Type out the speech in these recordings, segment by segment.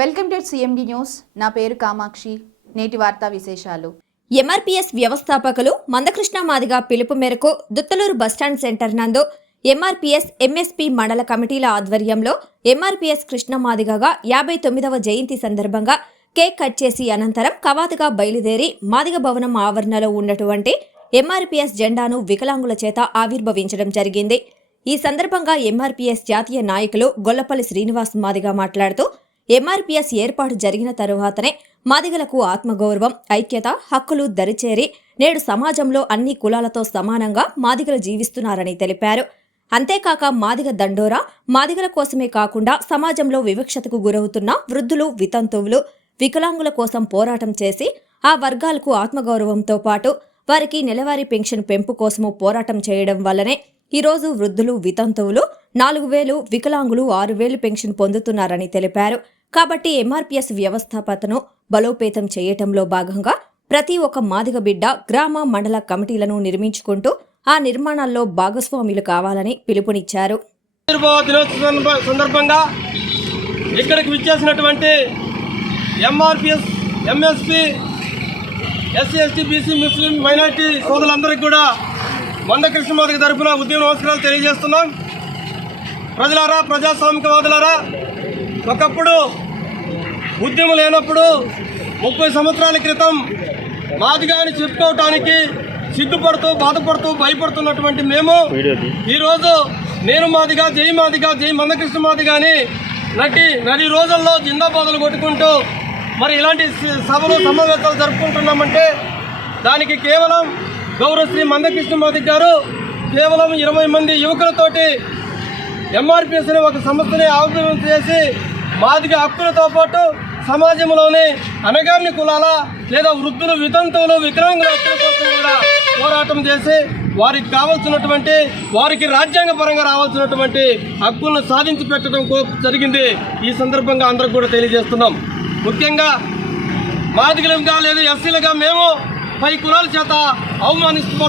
Welcome to CMD news. నా పేరు కామాక్షి. నేటి వార్తా విశేషాలు. ఎంఆర్పిఎస్ వ్యవస్థాపకులు మందకృష్ణ మాదిగ పిలుపు మేరకు దుత్తలూరు బస్టాండ్ సెంటర్ నందు ఎంఆర్పిఎస్ ఎంఎస్పి మండల కమిటీల ఆధ్వర్యంలో ఎంఆర్పిఎస్ కృష్ణ మాదిగగా యాభై తొమ్మిదవ జయంతి సందర్భంగా కేక్ కట్ చేసి అనంతరం కవాతుగా బయలుదేరి మాదిగ భవనం ఆవరణలో ఉన్నటువంటి ఎంఆర్పిఎస్ జెండాను వికలాంగుల చేత ఆవిర్భవించడం జరిగింది. ఈ సందర్భంగా ఎంఆర్పిఎస్ జాతీయ నాయకులు గొల్లపల్లి శ్రీనివాస్ మాదిగ మాట్లాడుతూ ఎంఆర్పీఎస్ ఏర్పాటు జరిగిన తరువాతనే మాదిగలకు ఆత్మగౌరవం ఐక్యత హక్కులు దరిచేరి నేడు సమాజంలో అన్ని కులాలతో సమానంగా మాదిగలు జీవిస్తున్నారని తెలిపారు. అంతేకాక మాదిగ దండోరా మాదిగల కోసమే కాకుండా సమాజంలో వివక్షతకు గురవుతున్న వృద్ధులు వితంతువులు వికలాంగుల కోసం పోరాటం చేసి ఆ వర్గాలకు ఆత్మగౌరవంతో పాటు వారికి నెలవారీ పెన్షన్ పెంపు కోసము పోరాటం చేయడం వల్లనే ఈరోజు వృద్ధులు వితంతువులు నాలుగు వేలు వికలాంగులు ఆరు వేలు పెన్షన్ పొందుతున్నారని తెలిపారు. కాబట్టి ఎంఆర్పీఎస్ వ్యవస్థాపతను బలోపేతం చేయటంలో భాగంగా ప్రతి ఒక్క మాదిగ బిడ్డ గ్రామ మండల కమిటీలను నిర్మించుకుంటూ ఆ నిర్మాణాల్లో భాగస్వాములు కావాలని పిలుపునిచ్చారు. సందర్భంగా ఇక్కడికి విచ్చేసినటువంటి MRPS MSP SC ST BC ముస్లిం మైనార్టీ సోదరులందరికీ కూడా మంద కృష్ణమాదిక తరపున ఉద్యమ నమస్కారాలు తెలియజేస్తున్నాం. ప్రజలారా ప్రజాస్వామికవాదులారా ఒకప్పుడు ఉద్యమం లేనప్పుడు ముప్పై సంవత్సరాల క్రితం మాదిగా అని చెప్పుకోవటానికి సిగ్గుపడుతూ బాధపడుతూ భయపడుతున్నటువంటి మేము ఈరోజు నేను మాదిగా జై మాదిగా జై మందకృష్ణ మాదిగా అని నటి నడి రోజుల్లో జిందాబాదులు కొట్టుకుంటూ మరి ఇలాంటి సభలు సమావేశాలు జరుపుకుంటున్నామంటే దానికి కేవలం గౌరవశ్రీ మందకృష్ణ మాదిక్ గారు కేవలం ఇరవై మంది యువకులతోటి ఎంఆర్పిఎస్ అనే ఒక సంస్థని ఆవిర్భావం చేసి మాదిగ హక్కులతో పాటు సమాజంలోని అనగారిన కులాల లేదా వృద్ధులు వితంతువులు వికలాంగుల హక్కుల కోసం కూడా పోరాటం చేసి వారికి కావాల్సినటువంటి వారికి రాజ్యాంగ పరంగా రావాల్సినటువంటి హక్కులను సాధించి పెట్టడం కో- జరిగింది. ఈ సందర్భంగా అందరికి కూడా తెలియజేస్తున్నాం. ముఖ్యంగా మాదిగలుగా లేదా ఎస్సీలుగా మేము పై కులాల చేత అవమానిస్తూ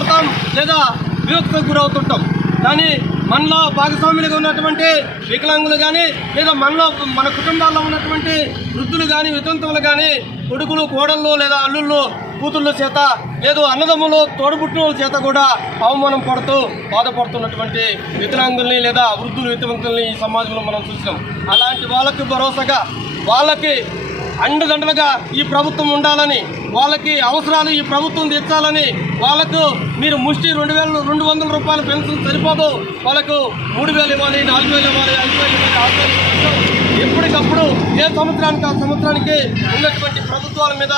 లేదా వివక్షకు గురవుతుంటాం. కానీ మనలో భాగస్వాములుగా ఉన్నటువంటి వికలాంగులు కానీ లేదా మనలో మన కుటుంబాల్లో ఉన్నటువంటి వృద్ధులు కానీ వితంతువులు కానీ కొడుకులు కోడళ్ళు లేదా అల్లుళ్ళు కూతుళ్ళ చేత లేదు అన్నదమ్ములు తోడుబుట్టుల చేత కూడా అవమానం పడుతూ బాధపడుతున్నటువంటి వికలాంగుల్ని లేదా వృద్ధులు వితంతుల్ని ఈ సమాజంలో మనం చూసినాం. అలాంటి వాళ్ళకి భరోసాగా వాళ్ళకి అండదండలుగా ఈ ప్రభుత్వం ఉండాలని వాళ్ళకి అవసరాలు ఈ ప్రభుత్వం తెచ్చాలని వాళ్ళకు మీరు ముష్టి రెండు వేల రెండు వందల రూపాయల పెన్షన్ సరిపోదు వాళ్ళకు మూడు వేలు ఇవ్వాలి నాలుగు వేలు ఇవ్వాలి ఐదు వేలు ఇవ్వాలి ఆరు వేలు ఇవ్వాలి. ఎప్పటికప్పుడు ఏ సంవత్సరానికి ఆ సంవత్సరానికి ఉన్నటువంటి ప్రభుత్వాల మీద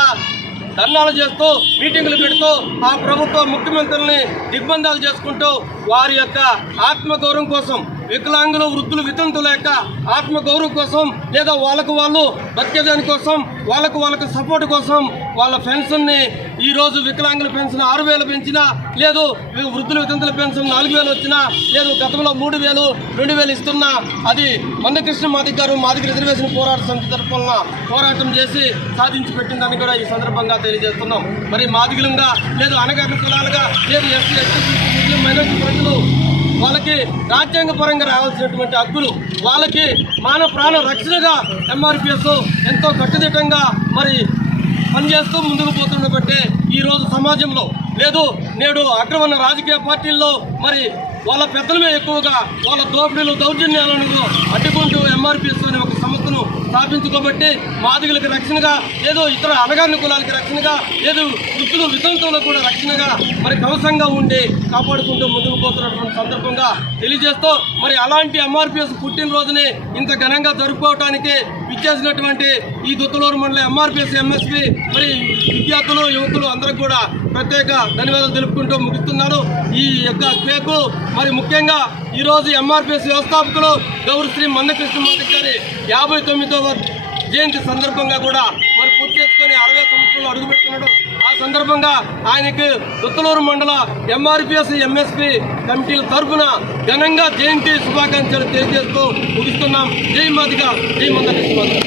ధర్నాలు చేస్తూ మీటింగులు పెడుతూ ఆ ప్రభుత్వ ముఖ్యమంత్రుల్ని దిగ్బంధాలు చేసుకుంటూ వారి యొక్క ఆత్మగౌరవం కోసం వికలాంగులు వృద్ధులు వితంతుల యొక్క ఆత్మగౌరవం కోసం లేదా వాళ్ళకు వాళ్ళు బతికేదాని కోసం వాళ్ళకు వాళ్ళకు సపోర్ట్ కోసం వాళ్ళ పెన్షన్ని ఈరోజు వికలాంగుల పెన్షన్ ఆరు వేలు పెంచినా లేదు వృద్ధుల వితంతుల పెన్షన్ నాలుగు వేలు వచ్చినా లేదు గతంలో మూడు వేలు రెండు వేలు ఇస్తున్నా అది మందకృష్ణ మాదిక్ గారు మాదిక రిజర్వేషన్ పోరాట సమితి తరఫున పోరాటం చేసి సాధించి పెట్టిందని కూడా ఈ సందర్భంగా తెలియజేస్తున్నాం. మరి మాదిగులంగా లేదు అనగారిన కులాలుగా లేదు ఎస్సీ ఎస్టీ ముస్లిం మైనార్టీ ప్రజలు వాళ్ళకి రాజ్యాంగ పరంగా రావాల్సినటువంటి హక్కులు వాళ్ళకి మానవ ప్రాణ రక్షణగా ఎంఆర్పిఎస్ ఎంతో కట్టుదిట్టంగా మరి పనిచేస్తూ ముందుకు పోతున్న బట్టే సమాజంలో. లేదు నేడు అగ్రవర్ణ రాజకీయ పార్టీల్లో మరి వాళ్ళ పెద్దలమే ఎక్కువగా వాళ్ళ దోపిడీలు దౌర్జన్యాలను అడ్డుకుంటూ ఎంఆర్పిఎస్ అనే ఒక సంస్థను స్థాపించుకోబట్టి మాదిగలకు రక్షణగా ఏదో ఇతర అనగాని కులాలకి రక్షణగా ఏదో వృత్తులు వితంతువులు కూడా రక్షణగా మరి కవసంగా ఉండి కాపాడుకుంటూ ముందుకు పోతున్నటువంటి సందర్భంగా తెలియజేస్తూ మరి అలాంటి ఎంఆర్పిఎస్ పుట్టినరోజుని ఇంత ఘనంగా జరుపుకోవటానికి ఇచ్చేసినటువంటి ఈ దుత్తలూరు మండలం ఎంఆర్పిఎస్ ఎంఎస్పి మరి విద్యార్థులు యువకులు అందరికి కూడా ప్రత్యేక ధన్యవాదాలు తెలుపుకుంటూ ముగిస్తున్నాను. ఈ యొక్క కేకు మరి ముఖ్యంగా ఈరోజు ఎంఆర్పిఎస్ వ్యవస్థాపకులు గౌరవ శ్రీ మందకృష్ణ మాదిక్ గారి యాభై తొమ్మిదవ జయంతి సందర్భంగా కూడా పూర్తి చేసుకొని అరవై సంవత్సరాలు అడుగుపెడుతున్నాడు ఆ సందర్భంగా ఆయనకు దుత్తలూరు మండల ఎంఆర్పిఎస్ ఎంఎస్పి కమిటీల తరఫున ఘనంగా జయంతి శుభాకాంక్షలు తెలియజేస్తూ ముగిస్తున్నాం. జై మాదిగా జై మందకృష్ణ